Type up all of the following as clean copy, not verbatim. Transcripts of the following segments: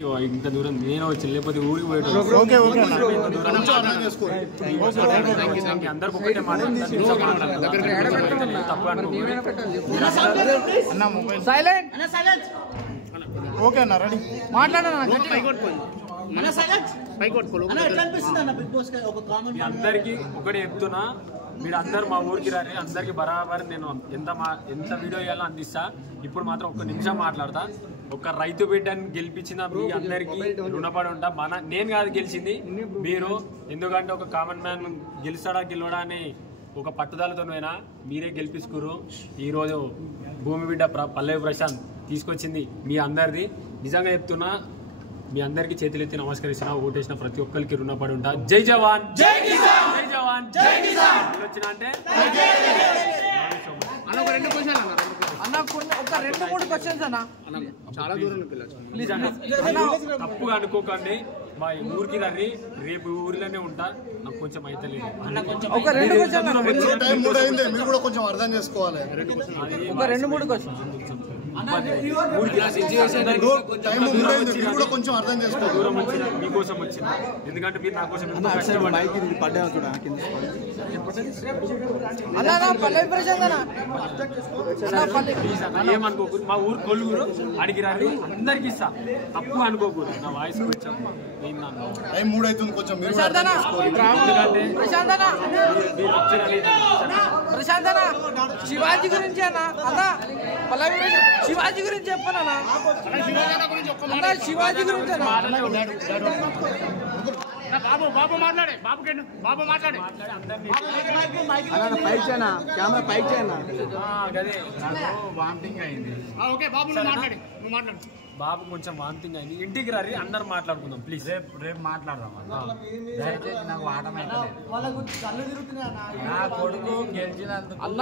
ఇంత దూరం నేను వచ్చి లేకపోతే ఊరికి పోయేటోళ్ళు. అందరికి ఒకటే మాట అందరికి ఒకటే చెప్తున్నా, మీరు అందరు మా ఊరికి రాని, అందరికి బరాబర్ నేను ఎంత వీడియో చేయాలో అందిస్తా. ఇప్పుడు మాత్రం ఒక్క నిమిషం మాట్లాడతా. ఒక రైతు బిడ్డని గెలిపించిన మీ అందరికి రుణపడి ఉంటా. నేను కాదు గెలిచింది మీరు, ఎందుకంటే ఒక కామన్ మ్యాన్ గెలుస్తాడా అని ఒక పట్టుదలతోనైనా మీరే గెలిపించుకురు. ఈరోజు భూమి బిడ్డ పల్లవి ప్రశాంత్ తీసుకొచ్చింది మీ అందరిది. నిజంగా చెప్తున్నా, మీ అందరికి చేతులెత్తి నమస్కరిస్తున్నా. ఓటేసిన ప్రతి ఒక్కరికి రుణపడి ఉంటా. జై జవాన్, జై కిసాన్, జై జవాన్, జై కిసాన్. వచ్చిన అంటే తప్పుగా అనుకోకండి. మా ఊరికి రండి, రేపు ఊరిలోనే ఉంటా. నాకు కొంచెం అయితే లేదు, అర్థం చేసుకోవాలి. దూరం వచ్చిన మీకోసం వచ్చిన, ఎందుకంటే మీరు నా కోసం ఏమనుకోకూరు. మా ఊరు కొలుగురు అడిగి రాదు, అందరికి ఇస్తా. తప్పు అనుకోకూరు. నా వాయిస్ కొంచెం శివాజీ గురించి అన్న శివాజీ గురించి చెప్పనా? శివాజీ గురించి బాబు బాబు మాట్లాడే బాబు మాట్లాడే కెమెరా పైకి చేయనా? వామిటింగ్ అయింది. ఓకే బాబు మాట్లాడి బాబు కొంచెం వామిటింగ్ అయింది. ఇంటికి రండి, అందరు మాట్లాడుకుందాం ప్లీజ్. రేపు మాట్లాడదాం. దయచేసి నాకు వాటమైతే నా కొడుకు గెలిచినందుకు అన్న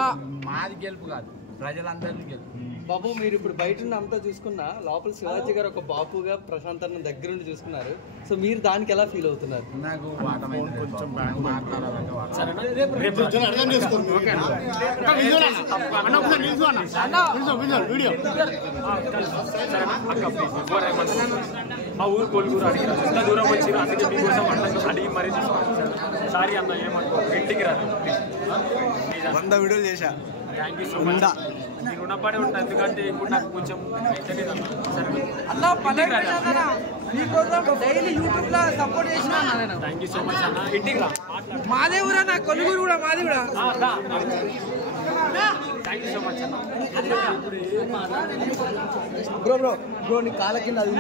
మాది గెలుపు కాదు, ప్రజలందరినీ గెలుపు. బాబు మీరు ఇప్పుడు బయట అంతా చూసుకున్నా, లోపల శివాజీ గారు ఒక బాపుగా ప్రశాంత్ అన్న దగ్గర నుండి చూసుకున్నారు. సో మీరు దానికి ఎలా ఫీల్ అవుతున్నారు? నాకు కొంచెం మాట్లాడాలంటే మా ఊరు కొలుగురు అడిగిరా, ఎంత దూరం వచ్చినా అందుకే మీకోసం అడిగి మరీ సారీ అన్న, ఏమనుకో. ఇంటికి రా, 100 వీడియోలు చేశా. Thank you so much. మీరు రుణపడి ఉంటాను, ఎందుకంటే ఇప్పుడు నాకు కొంచెం అయితే డైలీ యూట్యూబ్ లో సపోర్ట్ చేసిన. థ్యాంక్ యూ సో మచ్ అన్న. ఇంటికి రా, మాదే ఊరా, నా కొలుగురు కూడా మాది కూడా. థ్యాంక్ యూ సో మచ్ అన్న. బ్రో నీ కాళ్ళ కింద అది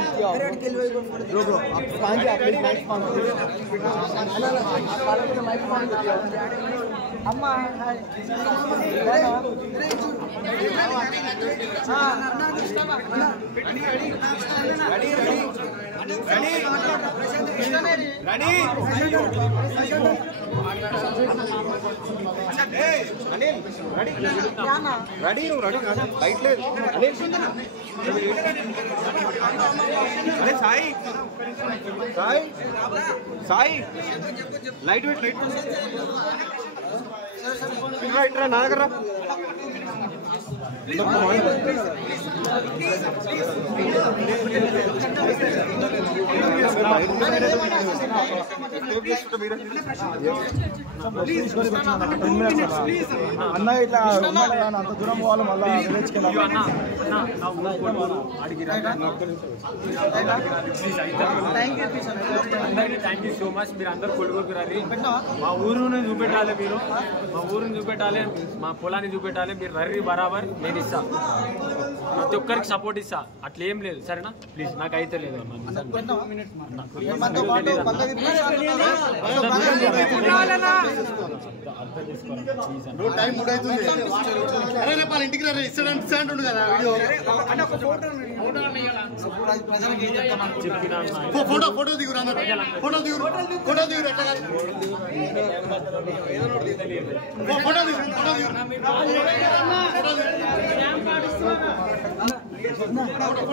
బ్రో అమ్మా సాయి లైట్ వెయిట్ రైట్ రా నా దగ్గర అన్న ఇట్లా అంత దూరం పోవాలి. మళ్ళీ థ్యాంక్ యూ సో మచ్. మీరు అందరు కొడుకు రండి, మా ఊరుని చూపెట్టాలి, మీరు మా ఊరిని చూపెట్టాలి, మా పొలాన్ని చూపెట్టాలి. మీరు రర్రీ బరాబర్ నేను ఇస్తా, ప్రతి ఒక్కరికి సపోర్ట్ ఇస్తా. అట్లా ఏం లేదు, సరేనా? ప్లీజ్ నాకు అయితే లేదు ఇంటికి ఇస్తాడు కదా చెప్పినా. ఫోటో దిగురు ఫోటో దిగురు ఫోటో దిగురు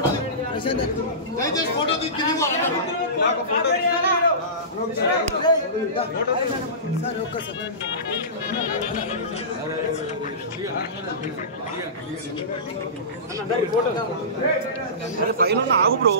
ఫోటో దయచేసి ఫోటో దిగి పైన ఆగు బ్రో.